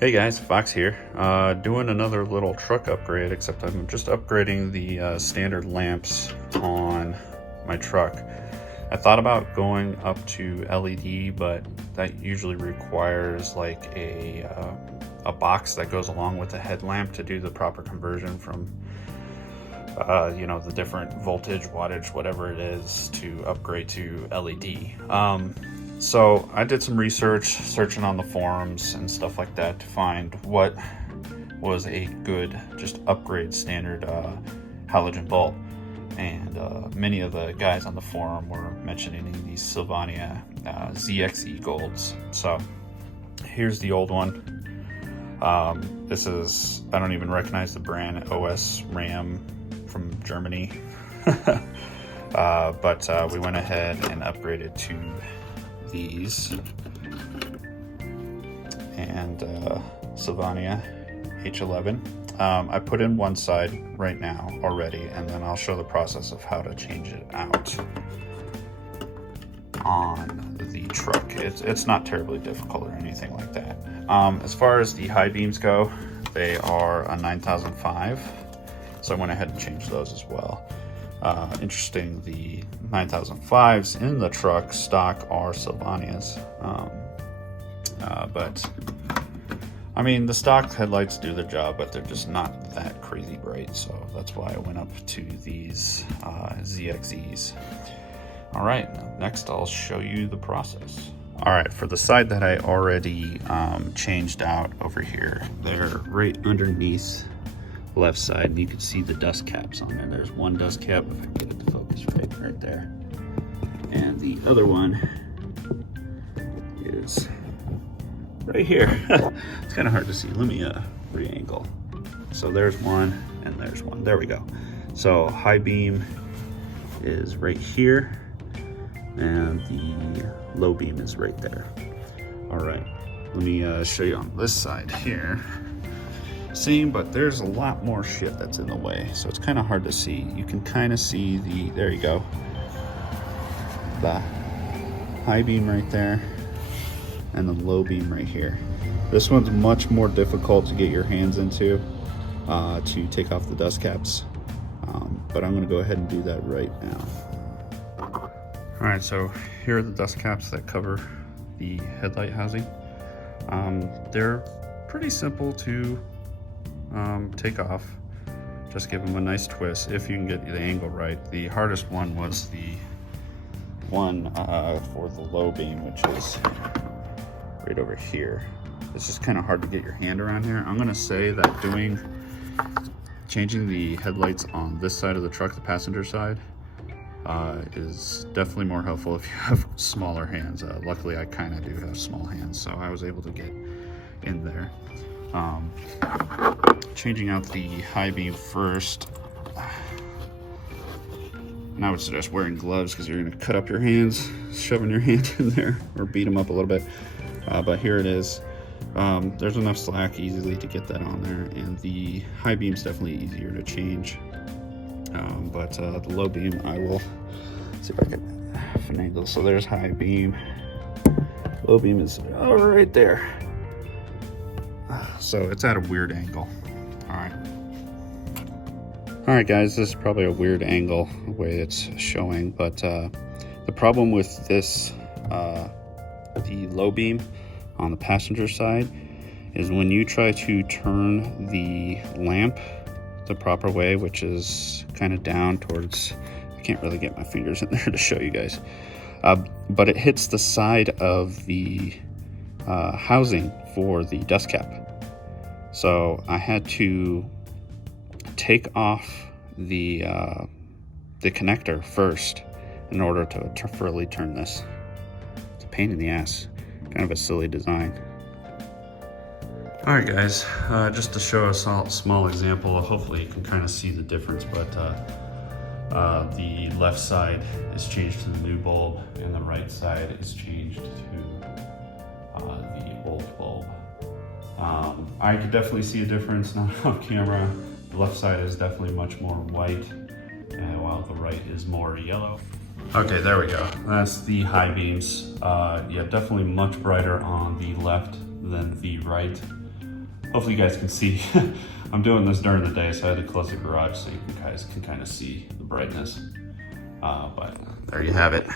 Hey guys, Fox here. Doing another little truck upgrade, except I'm just upgrading the standard lamps on my truck. I thought about going up to LED, but that usually requires like a box that goes along with the headlamp to do the proper conversion from the different voltage, wattage, whatever it is, to upgrade to LED. So I did some research, searching on the forums and stuff like that to find what was a good, just upgrade standard halogen bulb. And many of the guys on the forum were mentioning these Sylvania ZXE Golds. So here's the old one. This is, I don't even recognize the brand, OS RAM from Germany. But we went ahead and upgraded to these, and Sylvania H11. I put in one side right now already, and then I'll show the process of how to change it out on the truck. It's not terribly difficult or anything like that. As far as the high beams go, they are a 9005, so I went ahead and changed those as well. Interesting, the 9005s in the truck stock are Sylvanias, but I mean, the stock headlights do their job, but they're just not that crazy bright, so that's why I went up to these ZXEs. All right, next I'll show you the process. All right, for the side that I already changed out over here, they're right underneath left side, and you can see the dust caps on there. There's one dust cap, if I can get it to focus right there, and the other one is right here. It's kind of hard to see. Let me re-angle. So there's one and there's one. There we go. So high beam is right here and the low beam is right there. All right, let me show you on this side here. Same, but there's a lot more shit that's in the way, so it's kind of hard to see. You can kind of see the, there you go, the high beam right there and the low beam right here. This one's much more difficult to get your hands into to take off the dust caps, but I'm going to go ahead and do that right now. All right, so here are the dust caps that cover the headlight housing. They're pretty simple to take off. Just give them a nice twist if you can get the angle right. The hardest one was the one for the low beam, which is right over here. It's just kind of hard to get your hand around here. I'm gonna say that changing the headlights on this side of the truck, the passenger side, is definitely more helpful if you have smaller hands. Luckily I kind of do have small hands, so I was able to get in there. Changing out the high beam first, and I would suggest wearing gloves because you're going to cut up your hands shoving your hand in there, or beat them up a little bit, but here it is. There's enough slack easily to get that on there, and the high beam is definitely easier to change, but the low beam, I will see if I can finagle. So there's high beam, low beam is right there. So it's at a weird angle. All right guys, this is probably a weird angle the way it's showing, but the problem with this, the low beam on the passenger side, is when you try to turn the lamp the proper way, which is kind of down towards, I can't really get my fingers in there to show you guys, but it hits the side of the housing for the dust cap. So I had to take off the connector first in order to fully turn this. It's a pain in the ass, kind of a silly design. All right guys, just to show a small example, hopefully you can kind of see the difference, but the left side is changed to the new bulb and the right side is changed to the old bulb. I could definitely see a difference, not on camera. The left side is definitely much more white, while the right is more yellow. Okay, there we go. That's the high beams. Yeah, definitely much brighter on the left than the right. hopefully you guys can see. I'm doing this during the day, so I had to close the garage so you guys can kind of see the brightness. But there you have it.